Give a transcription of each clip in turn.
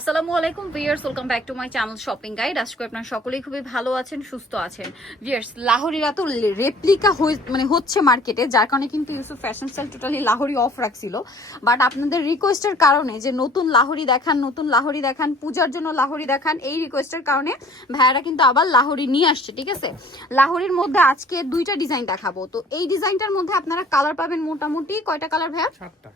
আসসালামু আলাইকুম viewers welcome back to my channel shopping guide আজকে আপনারা সকলেই খুবই ভালো আছেন, সুস্থ আছেন। ভিয়ার্স লাহোরিরা তো রেপ্লিকা মানে হচ্ছে মার্কেটে যার কারণে কিন্তু Yusuf fashion style totally Lahori off রাখছিল। বাট আপনাদের রিকোয়েস্টের কারণে যে নতুন লাহোরি দেখান, নতুন লাহোরি দেখান, পূজার জন্য লাহোরি দেখান, এই রিকোয়েস্টের কারণে ভাইয়ারা কিন্তু আবার লাহোরি নিয়ে আসছে, ঠিক আছে? লাহোরির মধ্যে আজকে দুইটা ডিজাইন দেখাবো। তো এই ডিজাইনটার মধ্যে আপনারা কালার পাবেন মোটামুটি, কয়টা কালার ভাইয়া? সাতটা।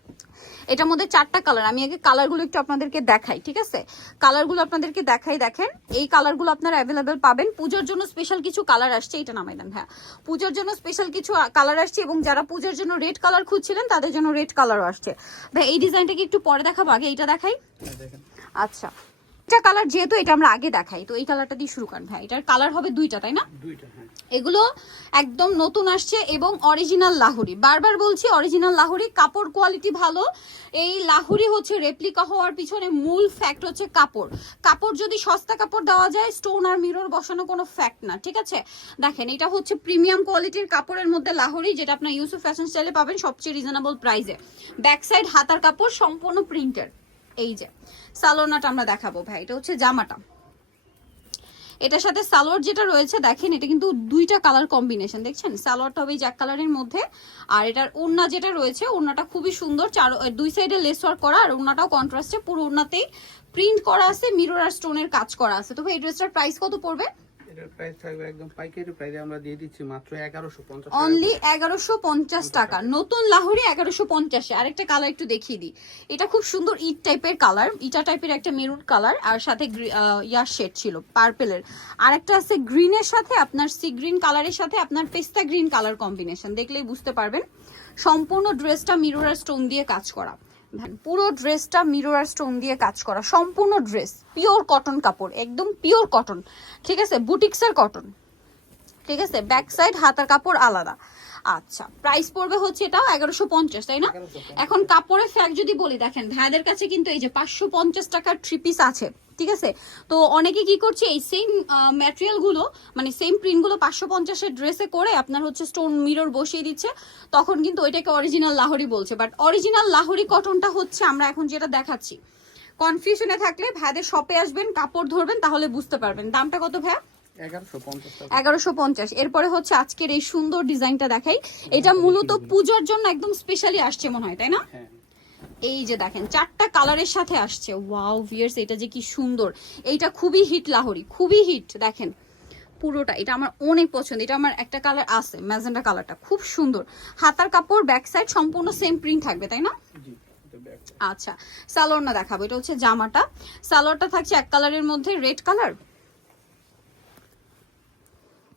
এটার মধ্যে চারটা কালার আমি আগে কালারগুলো একটু আপনাদেরকে দেখাই ঠিক আছে? কালারগুলো আপনাদেরকে দেখাই দেখেন। এই কালারগুলো আপনারা অ্যাভেলেবেল পাবেন। পুজোর জন্য স্পেশাল কিছু কালার আসছে এটা নামাই দেন হ্যাঁ পুজোর জন্য স্পেশাল কিছু কালার আসছে এবং যারা পুজোর জন্য রেড কালার খুঁজছিলেন তাদের জন্য রেড কালারও আসছে। ভাই এই ডিজাইনটা কি একটু পরে দেখাবো আগে এইটা দেখাই। আচ্ছা। এটা কালার যেহেতু এটা আমরা আগে দেখাই তো এই কালারটা দিয়ে শুরু করেন ভাই। এটার কালার হবে দুইটা তাই না? হ্যাঁ। এগুলো একদম নতুন আসছে এবং অরিজিনাল লাহুরি। বারবার বলছি অরিজিনাল লাহুরি কাপড় কোয়ালিটি ভালো। এই লাহুরি হচ্ছে রেপ্লিকা হওয়ার পিছনে মূল ফ্যাক্ট হচ্ছে কাপড়। কাপড় যদি সস্তা কাপড় দেওয়া যায় স্টোন আর মিরর বসানো কোনো ফ্যাক্ট না ঠিক আছে? দেখেন এটা হচ্ছে প্রিমিয়াম কোয়ালিটির কাপড়ের মধ্যে লাহুরি যেটা আপনার ইউসুফ ফ্যাশন স্টাইলে পাবেন সবচেয়ে রিজনেবল প্রাইসে ব্যাক সাইড হাতার কাপড় সম্পূর্ণ প্রিন্টের এই যে সালোনাটা আমরা দেখাবো ভাই, এটা হচ্ছে জামাটা। এটার সাথে সালোয়ার যেটা রয়েছে, দেখেন, এটা কিন্তু দুইটা কালার কম্বিনেশন দেখছেন? সালোয়ারটা হবে জ্যাক কালারের মধ্যে, আর এটার ওড়না যেটা রয়েছে, ওড়নাটা খুবই সুন্দর, চার দুই সাইডে লেস ওয়ার্ক করা, আর ওড়নাটাও কন্ট্রাস্টে পুরো ওড়নাতেই প্রিন্ট করা আছে মিরর আর স্টোনের কাজ করা আছে। তবে এই ড্রেসটার প্রাইস কত পড়বে? এটার প্রাইস থাকবে একদম পাইকারি প্রাইসে আমরা দিয়ে দিচ্ছি মাত্র এগারোশো পঞ্চাশ অনলি এগারোশো পঞ্চাশ টাকা। নতুন লাহোরি আরেকটা কালার একটু দেখিয়ে দিই। এটা খুব সুন্দর ইট টাইপের কালার ইটা টাইপের একটা মেরুন কালার আর সাথে ইয়ার শেড ছিল পার্পেলের আরেকটা আছে গ্রিনের সাথে আপনার সি গ্রিন কালারের সাথে আপনার পেস্তা গ্রিন কালার কম্বিনেশন দেখলেই বুঝতে পারবেন। সম্পূর্ণ ড্রেসটা মিরর আর স্টোন দিয়ে কাজ করা। পুরো ড্রেসটা মিরর আর স্টোন দিয়ে কাজ করা। সম্পূর্ণ ড্রেস পিওর কটন কাপড়। একদম পিওর কটন ঠিক আছে? বুটিক্সের কটন ঠিক আছে? ব্যাক সাইড হাতার কাপড় আলাদা। আচ্ছা প্রাইস পড়বে হচ্ছে এটাও এগারোশো পঞ্চাশ তাই না? এখন কাপড়ের ফ্যাক যদি বলি দেখেন ভাইদের কাছে কিন্তু এই যে পাঁচশো পঞ্চাশ টাকার থ্রি পিস আছে ঠিক আছে? তো অনেকে কি করছে এই সেম ম্যাটেরিয়ালগুলো মানে সেম প্রিন্টগুলো পাঁচশো পঞ্চাশের ড্রেসে করে আপনার হচ্ছে স্টোন মিরর বসিয়ে দিচ্ছে তখন কিন্তু ওইটাকে অরিজিনাল লাহোরি বলছে। বাট অরিজিনাল লাহোরি কটনটা হচ্ছে আমরা এখন যেটা দেখাচ্ছি। কনফিউশনে থাকলে ভাইদের শপে আসবেন কাপড় ধরবেন তাহলে বুঝতে পারবেন। দামটা কত ভাইয়া? এগারোশো পঞ্চাশ এরপরে হচ্ছে আজকের এই সুন্দর ডিজাইনটা দেখাই। এটা মূলত পুজোর জন্য একদম স্পেশালি আসছে মনে হয় তাই না? হ্যাঁ। এই যে দেখেন চারটা কালারের সাথে আসছে। ওয়াও ভিয়ার্স এটা যে কি সুন্দর। এইটা খুবই হিট লাহোরি খুবই হিট দেখেন। পুরোটা এটা আমার অনেক পছন্দ। এটা আমার একটা কালার আছে ম্যাজেন্ডা কালারটা খুব সুন্দর। হাতার কাপড় ব্যাক সাইড সম্পূর্ণ সেম প্রিন্ট থাকবে তাই না? আচ্ছা সালোয়ার না দেখাবো। এটা হচ্ছে জামাটা। সালোয়ারটা থাকছে এক কালারের মধ্যে রেড কালার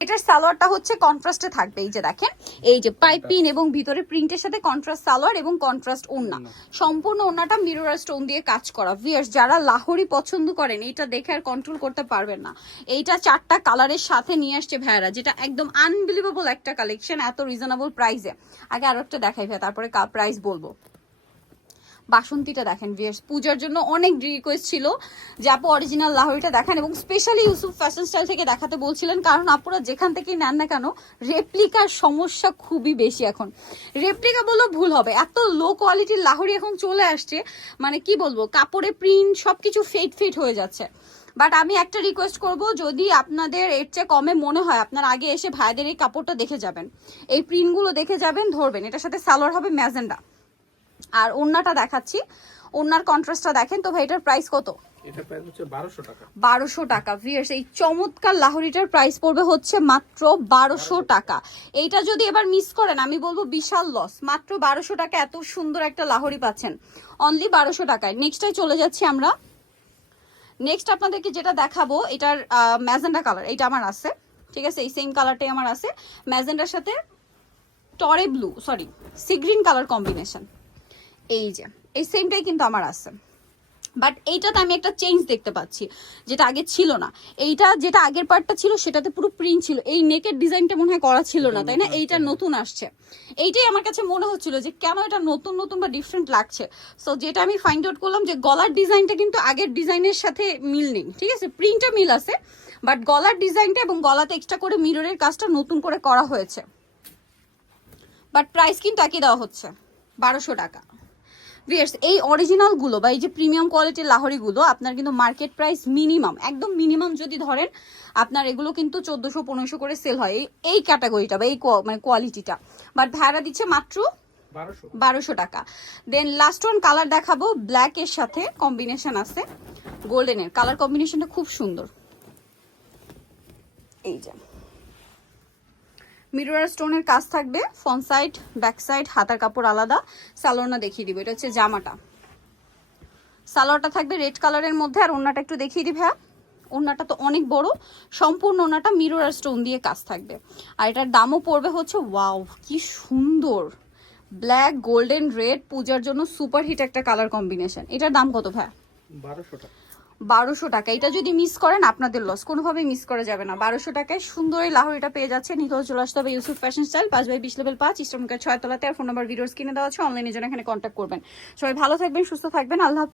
এটার সালোয়ারটা হচ্ছে কন্ট্রাস্টে থাকবে এই যে দেখেন। এই যে পাইপিং এবং ভিতরে প্রিন্টের সাথে কন্ট্রাস্ট সালোয়ার এবং কন্ট্রাস্ট ওড়না। সম্পূর্ণ ওড়নাটা মিরর আর স্টোন দিয়ে কাজ করা। ভিয়ার্স যারা লাহোরি পছন্দ করেন এটা দেখে আর কন্ট্রোল করতে পারবেন না। এইটা চারটা কালারের সাথে নিয়ে আসছে ভাইয়ারা যেটা একদম আনবিলিভেবল একটা কালেকশন এত রিজনেবল প্রাইসে আগে আরও একটা দেখাই ভাই তারপরে প্রাইস বলব। বাসন্তীটা দেখেন ভিয়ার্স পূজার জন্য অনেক রিকোয়েস্ট ছিল যে আপু অরিজিনাল লাহোরিটা দেখান এবং স্পেশালি ইউসুফ ফ্যাশন স্টাইল থেকে দেখাতে বলছিলেন, কারণ আপুরা যেখান থেকেই নেন না কেন রেপ্লিকার সমস্যা খুবই বেশি এখন। রেপ্লিকা বললেও ভুল হবে, এত লো কোয়ালিটির লাহোরি এখন চলে আসছে মানে কি বলব, কাপড়ে প্রিন্ট সবকিছু ফেট ফেট হয়ে যাচ্ছে। বাট আমি একটা রিকোয়েস্ট করব, যদি আপনাদের এর চেয়ে কমে মনে হয়, আপনার আগে এসে ভাইদের এই কাপড়টা দেখে যাবেন। এই প্রিন্টগুলো দেখে যাবেন, ধরবেন। এটার সাথে সালোয়ার হবে ম্যাজেন্ডা। আর ওড়নাটা দেখাচ্ছি। ওড়নার কন্ট্রাস্টটা দেখেন তো ভাই এটার প্রাইস কত? এটা প্রাইস হচ্ছে বারোশো টাকা। ভিয়ার্স এই চমৎকার লাহোরিটার প্রাইস পড়বে হচ্ছে মাত্র বারোশো টাকা। এইটা যদি এবার মিস করেন আমি বলব বিশাল লস মাত্র বারোশো টাকা এত সুন্দর একটা লাহোরি পাচ্ছেন। অনলি বারোশো টাকায়। নেক্সটটাই চলে যাচ্ছি আমরা। নেক্সট আপনাদেরকে যেটা দেখাবো এটার ম্যাজেন্ডা কালার এটা আমার আছে। ঠিক আছে? এই সেম কালারটাই আমার আছে। ম্যাজেন্ডার সাথে টরে blue sorry sea green colour combination এই যে এই সেমটাই কিন্তু আমার আছে। বাট এইটাতে আমি একটা চেঞ্জ দেখতে পাচ্ছি যেটা আগে ছিল না। এইটা যেটা আগের পার্টটা ছিল সেটাতে পুরো প্রিন্ট ছিল। এই নেকের ডিজাইনটা মনে হয় করা ছিল না তাই না? এইটা নতুন আসছে। এইটাই আমার কাছে মনে হচ্ছিল যে কেন এটা নতুন নতুন বা ডিফারেন্ট লাগছে? সো যেটা আমি ফাইন্ড আউট করলাম যে গলার ডিজাইনটা কিন্তু আগের ডিজাইনের সাথে মিল নেই ঠিক আছে? প্রিন্টটা মিল আছে বাট গলার ডিজাইনটা এবং গলাতে এক্সট্রা করে মিররের কাজটা নতুন করে করা হয়েছে। বাট প্রাইস কিন্তু একই দেওয়া হচ্ছে বারোশো টাকা। ভিয়ার্স এই অরিজিনালগুলো বা এই যে প্রিমিয়াম কোয়ালিটির লাহোরি গুলো আপনার কিন্তু মার্কেট প্রাইস মিনিমাম একদম মিনিমাম যদি ধরেন আপনার এগুলো কিন্তু চোদ্দশো পনেরোশো করে সেল হয়। এই- এই ক্যাটাগরিটা বা এই মানে কোয়ালিটিটা বাট ভাড়া দিচ্ছে মাত্র বারোশো। বারোশো টাকা। দেন লাস্ট ওয়ান কালার দেখাবো ব্ল্যাক এর সাথে কম্বিনেশন আছে গোল্ডেনের কালার কম্বিনেশনটা খুব সুন্দর। এই যে। মিরর স্টোনের কাজ থাকবে। ফ্রন্ট সাইড ব্যাক সাইড হাতার কাপড় আলাদা। সালোয়ারটা দেখিয়ে দিব। এটা হচ্ছে জামাটা। সালোয়ারটা থাকবে রেড কালারের মধ্যে। আর ওড়নাটা একটু দেখিয়ে দিই ভাইয়া। ওড়নাটা তো অনেক বড়। সম্পূর্ণ ওড়নাটা মিরর স্টোন দিয়ে কাজ থাকবে। আর এটার দামও পড়বে হচ্ছে ওয়াও কি সুন্দর। ব্ল্যাক গোল্ডেন রেড পূজার জন্য সুপার হিট একটা কালার কম্বিনেশন এটার দাম কত ভাইয়া? বারোশো টাকা। বারোশো টাকা। এটা যদি মিস করেন, আপনাদের লস কোনোভাবেই মিস করা যাবে না। বারোশো টাকায় সুন্দর এই লাহোরিটা পেয়ে যাচ্ছে নিতেও চলে আসতে হবে ইউসুফ ফ্যাশন স্টাইল পাঁচ বাই বিশ লেভেল পাঁচ ইস্টমকে ছয় তলাতে। আর ফোন নাম্বার ভিডিওস কিনে দেওয়া আছে। অনলাইনে যেন এখানে কন্ট্যাক্ট করবেন। সবাই ভালো থাকবেন, সুস্থ থাকবেন। আল্লাহ।